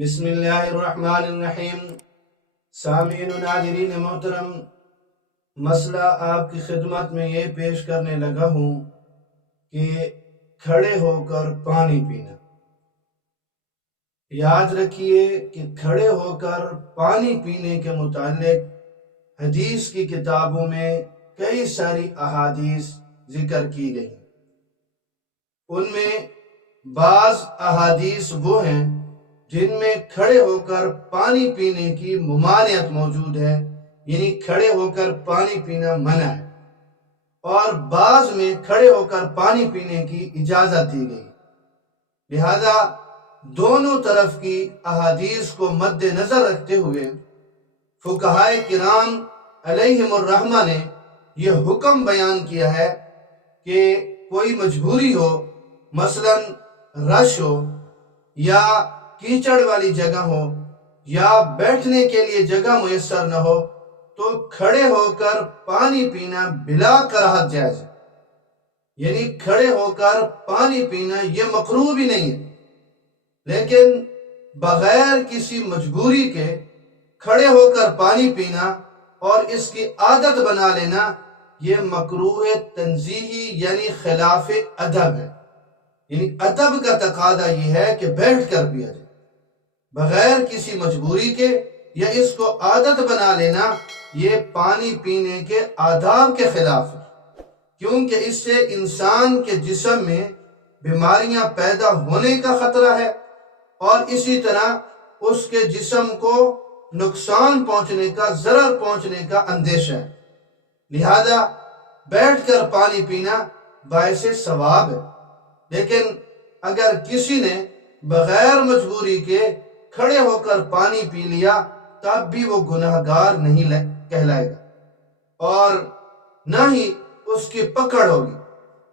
بسم اللہ الرحمن الرحیم۔ سامعین و ناظرین محترم، مسئلہ آپ کی خدمت میں یہ پیش کرنے لگا ہوں کہ کھڑے ہو کر پانی پینا۔ یاد رکھیے کہ کھڑے ہو کر پانی پینے کے متعلق حدیث کی کتابوں میں کئی ساری احادیث ذکر کی گئی۔ ان میں بعض احادیث وہ ہیں جن میں کھڑے ہو کر پانی پینے کی ممانعت موجود ہے، یعنی کھڑے ہو کر پانی پینا منع ہے، اور بعض میں کھڑے ہو کر پانی پینے کی اجازت دی گئی۔ لہذا دونوں طرف کی احادیث کو مد نظر رکھتے ہوئے فقہائے کرام علیہم الرحمہ نے یہ حکم بیان کیا ہے کہ کوئی مجبوری ہو، مثلا رش ہو یا کیچڑ والی جگہ ہو یا بیٹھنے کے لیے جگہ میسر نہ ہو، تو کھڑے ہو کر پانی پینا بلا کراہت جائز ہے۔ یعنی کھڑے ہو کر پانی پینا یہ مکروہ بھی نہیں ہے، لیکن بغیر کسی مجبوری کے کھڑے ہو کر پانی پینا اور اس کی عادت بنا لینا یہ مکروہ تنزیہی یعنی خلاف ادب ہے۔ یعنی ادب کا تقاضا یہ ہے کہ بیٹھ کر پیا جائے، بغیر کسی مجبوری کے، یا اس کو عادت بنا لینا یہ پانی پینے کے آداب کے خلاف ہے، کیونکہ اس سے انسان کے جسم میں بیماریاں پیدا ہونے کا خطرہ ہے، اور اسی طرح اس کے جسم کو نقصان پہنچنے کا، ضرر پہنچنے کا اندیشہ ہے۔ لہذا بیٹھ کر پانی پینا باعث ثواب ہے، لیکن اگر کسی نے بغیر مجبوری کے کھڑے ہو کر پانی پی لیا تب بھی وہ گناہگار نہیں کہلائے گا، اور نہ ہی اس کی پکڑ ہوگی،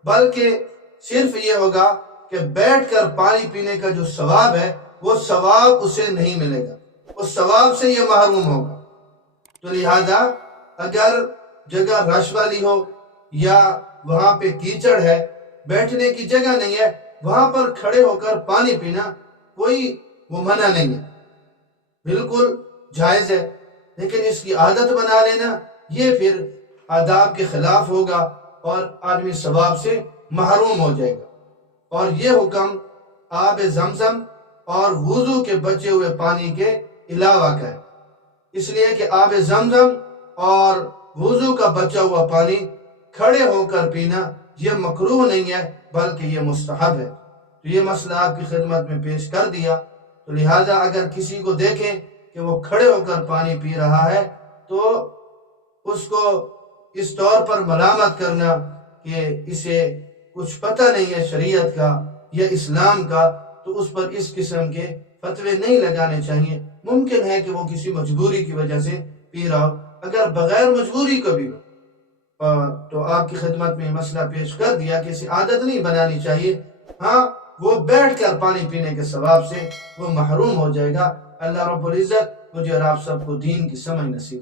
بلکہ صرف یہ ہوگا کہ بیٹھ کر پانی پینے کا جو ثواب ہے وہ ثواب اسے نہیں ملے گا، اس ثواب سے یہ محروم ہوگا۔ تو لہذا اگر جگہ رش والی ہو یا وہاں پہ کیچڑ ہے، بیٹھنے کی جگہ نہیں ہے، وہاں پر کھڑے ہو کر پانی پینا کوئی وہ منع نہیں ہے، بالکل جائز ہے، لیکن اس کی عادت بنا لینا یہ پھر آداب کے خلاف ہوگا اور آدمی ثواب سے محروم ہو جائے گا۔ اور یہ حکم آب زمزم اور وضو کے بچے ہوئے پانی کے علاوہ کا ہے، اس لیے کہ آب زمزم اور وضو کا بچا ہوا پانی کھڑے ہو کر پینا یہ مکروہ نہیں ہے بلکہ یہ مستحب ہے۔ تو یہ مسئلہ آپ کی خدمت میں پیش کر دیا۔ تو لہذا اگر کسی کو دیکھیں کہ وہ کھڑے ہو کر پانی پی رہا ہے تو اس کو اس طور پر ملامت کرنا کہ اسے کچھ پتہ نہیں ہے شریعت کا یا اسلام کا، تو اس پر اس قسم کے فتوے نہیں لگانے چاہیے۔ ممکن ہے کہ وہ کسی مجبوری کی وجہ سے پی رہا ہو، اگر بغیر مجبوری کو بھی ہو تو آپ کی خدمت میں مسئلہ پیش کر دیا کہ اسے عادت نہیں بنانی چاہیے۔ ہاں، وہ بیٹھ کر پانی پینے کے ثواب سے وہ محروم ہو جائے گا۔ اللہ رب العزت مجھے اور آپ سب کو دین کی سمجھ نصیب